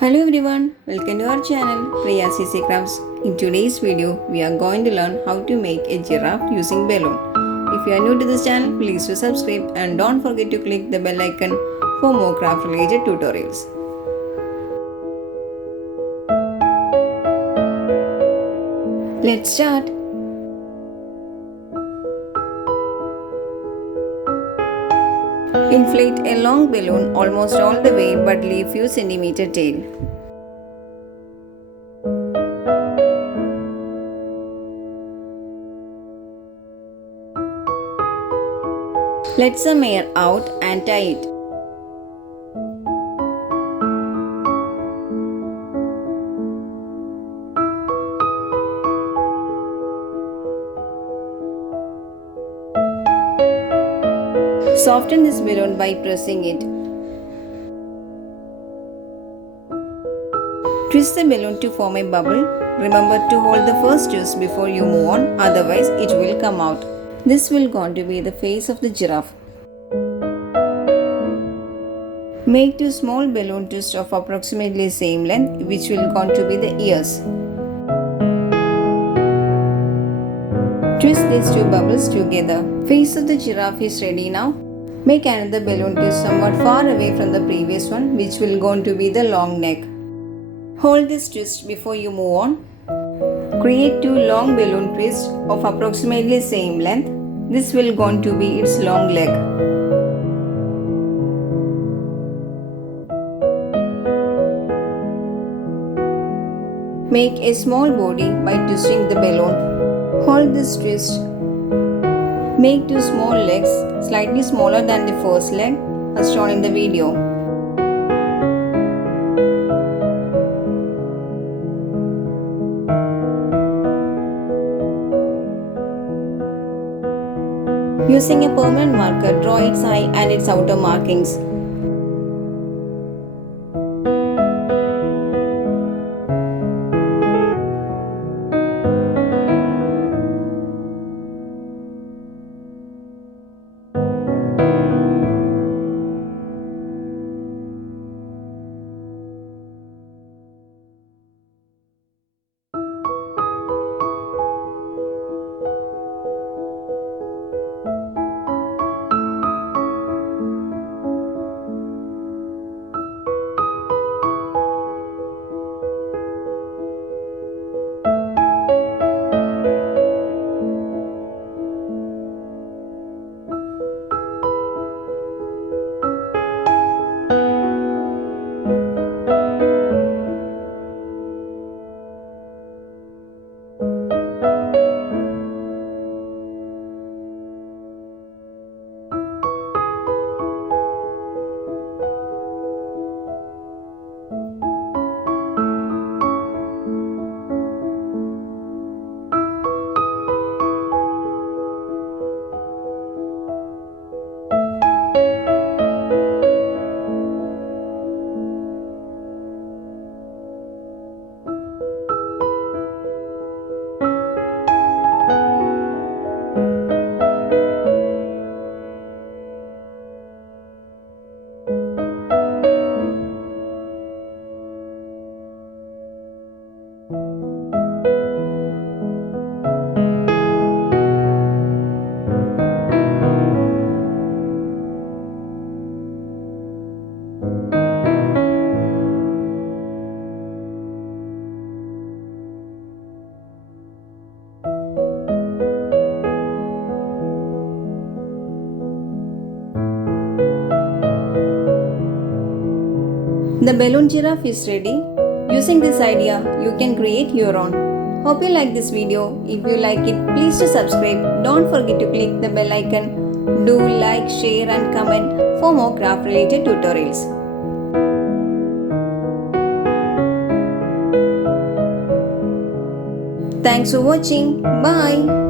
Hello everyone, welcome to our channel Priya CC Crafts. In today's video, we are going to learn how to make a giraffe using balloon. If you are new to this channel, please do subscribe and don't forget to click the bell icon for more craft related tutorials. Let's start. Inflate a long balloon almost all the way but leave few centimeter tail. Let some air out and tie it. Soften this balloon by pressing it. Twist the balloon to form a bubble. Remember to hold the first twist before you move on, otherwise it will come out. This will going to be the face of the giraffe. Make two small balloon twists of approximately same length, which will going to be the ears. Twist these two bubbles together. Face of the giraffe is ready now. Make another balloon twist somewhat far away from the previous one, which will going to be the long neck. Hold this twist before you move on. Create two long balloon twists of approximately same length. This will going to be its long leg. Make a small body by twisting the balloon. Hold this twist. Make two small legs slightly smaller than the first leg as shown in the video. Using a permanent marker, draw its eye and its outer markings. The balloon giraffe is ready. Using this idea, you can create your own. Hope you like this video. If you like it, please do subscribe. Don't forget to click the bell icon. Do like, share and comment for more craft related tutorials. Thanks for watching. Bye.